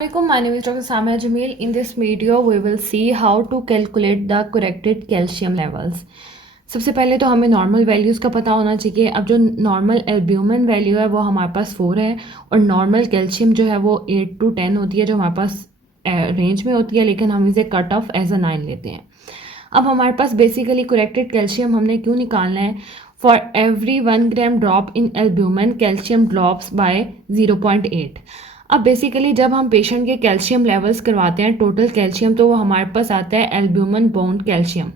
Assalamualaikum, my name is Dr. Samia Jamil. In this video, we will see how to calculate the corrected calcium levels. सबसे पहले तो हमें normal values का पता होना चाहिए। अब जो नॉर्मल एल्ब्यूमिन वैल्यू है वो हमारे पास 4 है और नॉर्मल कैल्शियम जो है वो 8 to 10 होती है, जो हमारे पास रेंज में होती है, लेकिन हम इसे कट ऑफ एज अ 9 लेते हैं। अब हमारे पास बेसिकली करेक्टेड कैल्शियम हमने क्यों निकालना है? For every 1 gram drop in albumin calcium drops by 0.8। अब बेसिकली जब हम पेशेंट के कैल्शियम लेवल्स करवाते हैं टोटल कैल्शियम, तो वो हमारे पास आता है एल्ब्यूमिन बाउंड कैल्शियम।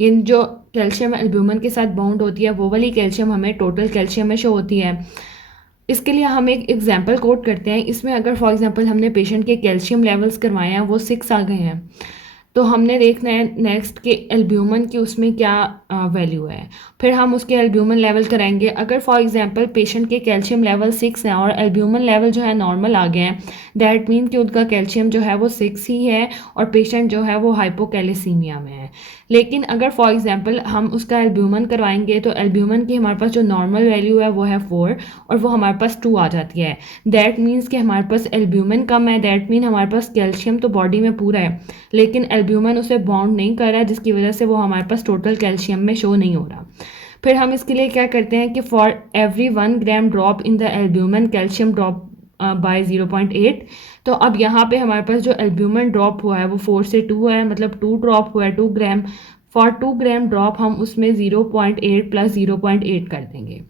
ये जो कैल्शियम एल्ब्यूमिन के साथ बाउंड होती है वो वाली कैल्शियम हमें टोटल कैल्शियम में शो होती है। इसके लिए हम एक एग्जांपल कोट करते हैं। इसमें अगर फॉर एग्जांपल हमने पेशेंट के कैल्शियम लेवल्स करवाए हैं, वो 6 आ गए हैं, तो हमने देखना है नेक्स्ट के एल्ब्यूमिन की उसमें क्या वैल्यू है। फिर हम उसके एल्ब्यूमिन लेवल कराएंगे। अगर फॉर एग्जांपल पेशेंट के कैल्शियम लेवल 6 हैं और एल्ब्यूमिन लेवल जो है नॉर्मल आ गए हैं, दैट मीन कि उनका कैल्शियम जो है वो 6 ही है और पेशेंट जो है वो हाइपोकैलेसीमिया में है। लेकिन अगर फॉर एग्जांपल हम उसका एल्ब्यूमिन करवाएंगे तो एल्ब्यूमिन की हमारे पास जो नॉर्मल वैल्यू है वो है 4 और वो हमारे पास 2 आ जाती है। दैट मीन्स कि हमारे पास एल्ब्यूमिन कम है, दैट मीन हमारे पास कैल्शियम तो बॉडी में पूरा है लेकिन एल्ब्यूमिन उसे बॉन्ड नहीं कर रहा है, जिसकी वजह से वो हमारे पास टोटल कैल्शियम में शो नहीं हो रहा। फिर हम इसके लिए क्या करते हैं कि for every 1 gram drop in the albumin calcium drop by 0.8। तो अब यहाँ पे हमारे पास जो एल्ब्यूमिन ड्रॉप हुआ है वो 4 से 2 है, मतलब 2 ड्रॉप हुआ है 2 ग्राम। फॉर 2 ग्राम ड्रॉप हम उसमें 0.8 प्लस 0.8 कर देंगे।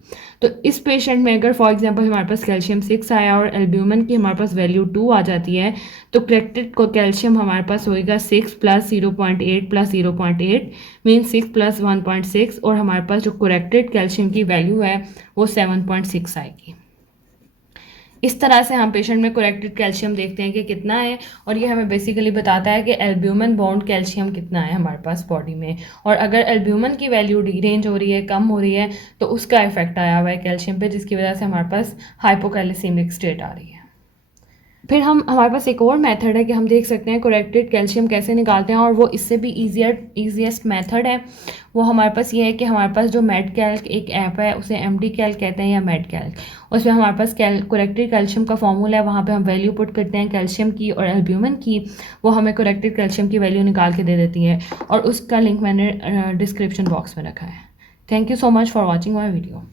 तो इस पेशेंट में अगर फॉर एग्जांपल हमारे पास कैल्शियम 6 आया और एल्ब्यूमिन की हमारे पास वैल्यू 2 आ जाती है, तो करेक्टेड को कैल्शियम हमारे पास होएगा 6 प्लस 0.8 प्लस 0.8 मीन 6 प्लस 1.6 और हमारे पास जो करेक्टेड कैल्शियम की वैल्यू है वो 7.6 आएगी। इस तरह से हम पेशेंट में करेक्टेड कैल्शियम देखते हैं कि कितना है, और ये हमें बेसिकली बताता है कि एल्ब्यूमिन बाउंड कैल्शियम कितना है हमारे पास बॉडी में। और अगर एल्ब्यूमिन की वैल्यू डिरेंज हो रही है, कम हो रही है, तो उसका इफेक्ट आया हुआ है कैल्शियम पे, जिसकी वजह से हमारे पास हाइपोकैलेसीमिक स्टेट आ रही है। फिर हमारे पास एक और मेथड है कि हम देख सकते हैं करेक्टेड कैल्शियम कैसे निकालते हैं, और वो इससे भी ईजीएस्ट मेथड है। वो हमारे पास ये है कि हमारे पास जो मेड कैल्क एक ऐप है, उसे MD कैल्क कहते हैं या मेड कैल्क, उसमें हमारे पास करेक्टेड कैल्शियम का फॉर्मूला है। वहाँ पे हम वैल्यू पुट करते हैं कैल्शियम की और एल्ब्यूमिन की, वो हमें करेक्टेड कैल्शियम की वैल्यू निकाल के दे देती है, और उसका लिंक मैंने डिस्क्रिप्शन बॉक्स में रखा है। Thank you so much for watching my video.